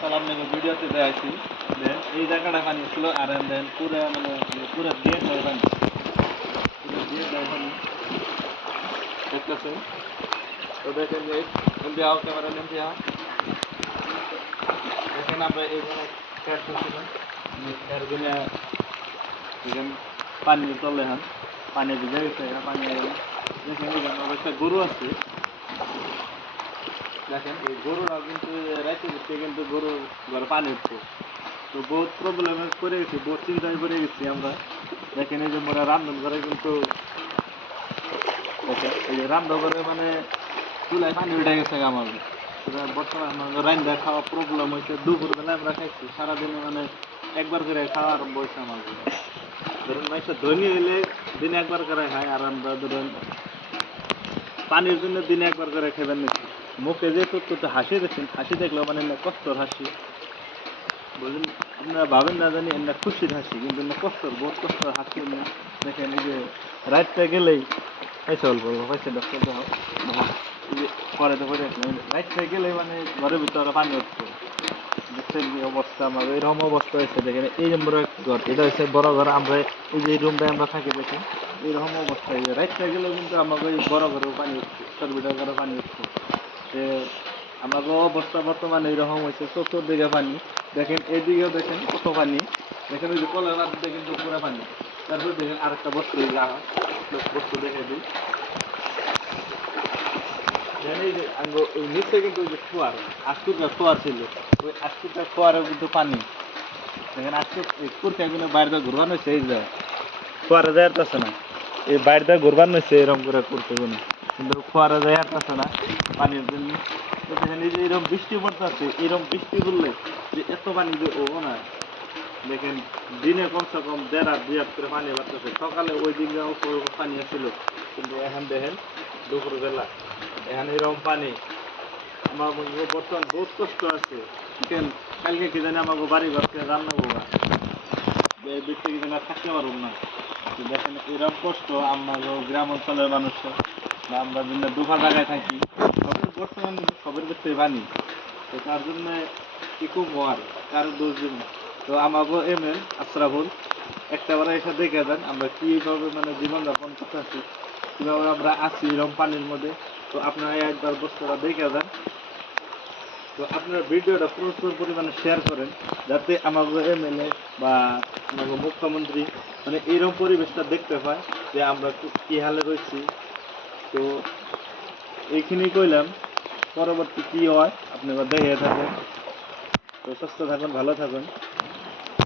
গতকাল আপনাকে ভিডিওতে দেখাইছি দেন এই জায়গাটা পানি ছিল, আর দেন পুরো মানে পুরো দিয়ে দেয় পানি পুরো দিয়ে দেয় পানি দেখতেছেন? তো দেখেন যে এমনি আও ক্যামেরা নেমতে আও দেখেন আমরা এইখানে খেয়ার করছিলাম। খেয়ারগুলো এখানে পানি চলে হ্যাঁ পানি ভিজে গেছে পানি দেখেন অবশ্যই গরু আছে। দেখেন, এই গরুরা কিন্তু রাইতে দিচ্ছে কিন্তু গরু ঘরে পানি উঠছে তো বহুত প্রবলেমে পড়ে গেছি, বহুত চিন্তায় পড়ে গেছি আমরা। দেখেন, এই যে মোরা রান্ধন করে কিন্তু দেখেন, এই যে রান্ধন করে মানে চুলায় পানি উঠে গেছে আমার বর্তমানে আমাদের রান্না খাওয়া প্রবলেম হয়েছে দুপুর বেলা আমরা খাইছি, সারাদিনে মানে একবার করে খাওয়া আরম্ভ হয়েছে আমার ধরুন, মাইসে ধনী হইলে দিনে একবার করে খায়, আর আমরা ধরুন পানির জন্য দিনে একবার করে খেবেন নাকি? মুখে যে তো হাসি দেখছেন, হাসি দেখলেও মানে না কষ্টর হাসি। বলছেন আপনারা ভাবেন না জানি এমনি খুশির হাসি, কিন্তু না কষ্টর, বহুত কষ্টর হাসি এমনি দেখেন, এই যে রাতটা গেলেই পয়সা অল্প পয়সা ডক্টর দেওয়া পরে তো করে রাতটা গেলেই মানে ঘরের ভিতরে পানি উঠছে দেখছেন কি অবস্থা আমার এরকম অবস্থা হয়েছে, দেখেন, এই যে আমরা ঘর, এটা হচ্ছে বড় ঘর, আমরা এই যে রুমটায় আমরা থাকি, দেখেন এইরকম অবস্থা যে রাতটা গেলেও কিন্তু আমাকে বড় ঘরেও পানি উঠছে চর্বিটা ঘরে পানি উঠছে যে আমাকে অবস্থা বর্তমানে এইরকম হয়েছে চতুর্দিকে পানি। দেখেন এদিকেও দেখেন কত পানি। দেখেন ওই যে কলের রাস্তাতে কিন্তু পুরো পানি। তারপর দেখেন আরেকটা বস্তু আমার বস্তু দেখে দিই। দেখেন নিচে কিন্তু ওই যে খোয়ার আস্তুটা খোয়ার ছিল। ওই আস্তুটা খোয়ারও কিন্তু পানি। দেখেন আস্তু কুর্তা কিন্তু বাইরে দিয়ে ঘুরবানো হয়েছে এই যে। খোয়ারে যায় আসতেছে না। এই বাইরে ঘুরবানো হয়েছে এরকম করে করতে কোনো কিন্তু খোয়ারে যায় আসতেছে না পানির জন্য। তো দেখেন এই যে এরকম বৃষ্টি পড়তেছে, এরকম বৃষ্টি পড়লে যে এত পানি যে ও না। দেখেন দিনে কমসে কম দেড় হাত দুই হাত করে পানি বাড়তেছে। সকালে ওই উপর পানি আসছিল কিন্তু এখন দেখেন দুপুর বেলা এখন এরকম পানি আমার বর্তমান বহুত কষ্ট আছে। চিকেন কালকে কি জানি আমাকে বাড়ি ঘরকে রান্না করবা। দেখতে কি জানি আর থাকতে পারব না। তো দেখেন এরকম কষ্ট আমার গ্রাম অঞ্চলের মানুষের, বা আমরা বিভিন্ন দুফা জায়গায় থাকি, সবের বর্তমান সবের ক্ষেত্রে পানি তো তার জন্য কি খুব হওয়ার কারও দোষ দিব তো আমাকে এম এল আশরাফুল, একটা বার এসে দেখে যান আমরা কীভাবে মানে জীবনযাপন করতেছি, কীভাবে আমরা আছি এরকম পানির মধ্যে। তো আপনারা একবার বস্তুটা দেখে যান। তো আপনার ভিডিওটা প্রচুর পরিমাণে শেয়ার করেন, যাতে আমাদের এমএলএ বা আমাদের মুখ্যমন্ত্রী মানে এইরকম পরিবেশটা দেখতে পায় যে আমরা কি- হালে রয়েছি। তো এইখানেই কইলাম, পরবর্তী কি হয় আপনি দেখে থাকেন। তো সুস্থ থাকুন, ভালো থাকুন।